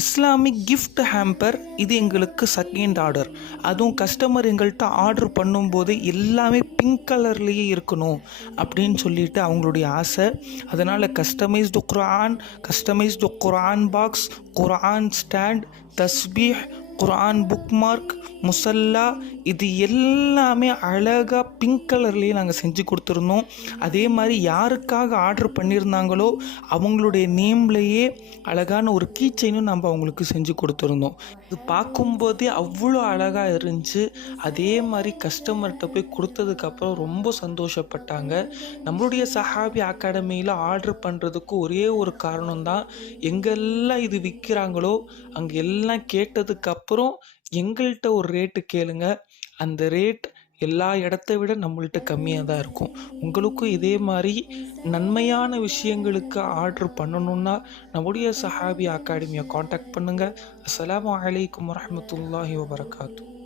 Islamic gift hamper இது எங்களுக்கு second order. அதுவும் கஸ்டமர் எங்கள்கிட்ட ஆர்டர் பண்ணும்போது எல்லாமே பிங்க் கலர்லேயே இருக்கணும் அப்படின்னு சொல்லிட்டு அவங்களுடைய ஆசை. அதனால் கஸ்டமைஸ்டு குர்ஆன் பாக்ஸ், குர்ஆன் ஸ்டாண்ட், தஸ்பீஹ், குர்ஆன் புக் மார்க், முசல்லா, இது எல்லாமே அழகாக பிங்க் கலர்லேயே நாங்கள் செஞ்சு கொடுத்துருந்தோம். அதே மாதிரி யாருக்காக ஆர்டர் பண்ணியிருந்தாங்களோ அவங்களுடைய நேம்லேயே அழகான ஒரு கீ செயினும் நம்ம அவங்களுக்கு செஞ்சு கொடுத்துருந்தோம். இது பார்க்கும்போதே அவ்வளோ அழகாக இருந்துச்சு. அதே மாதிரி கஸ்டமர்கிட்ட போய் கொடுத்ததுக்கப்புறம் ரொம்ப சந்தோஷப்பட்டாங்க. நம்மளுடைய சஹாபி அகாடமியில் ஆர்டர் பண்ணுறதுக்கு ஒரே ஒரு காரணம்தான், எங்கெல்லாம் இது விற்கிறாங்களோ அங்கே எல்லாம் கேட்டதுக்கப்புறம் எங்கள்கிட்ட ஒரு ரேட்டு கேளுங்க, அந்த ரேட் எல்லா இடத்த விட நம்மள்கிட்ட கம்மியாக தான் இருக்கும். உங்களுக்கும் இதே மாதிரி நன்மையான விஷயங்களுக்கு ஆர்டர் பண்ணணுன்னா நம்முடைய சஹாபி அகாடமியை காண்டாக்ட் பண்ணுங்கள். அஸ்ஸலாமு அலைக்கும் வரஹ்மத்துல்லாஹி வபரகாத்து.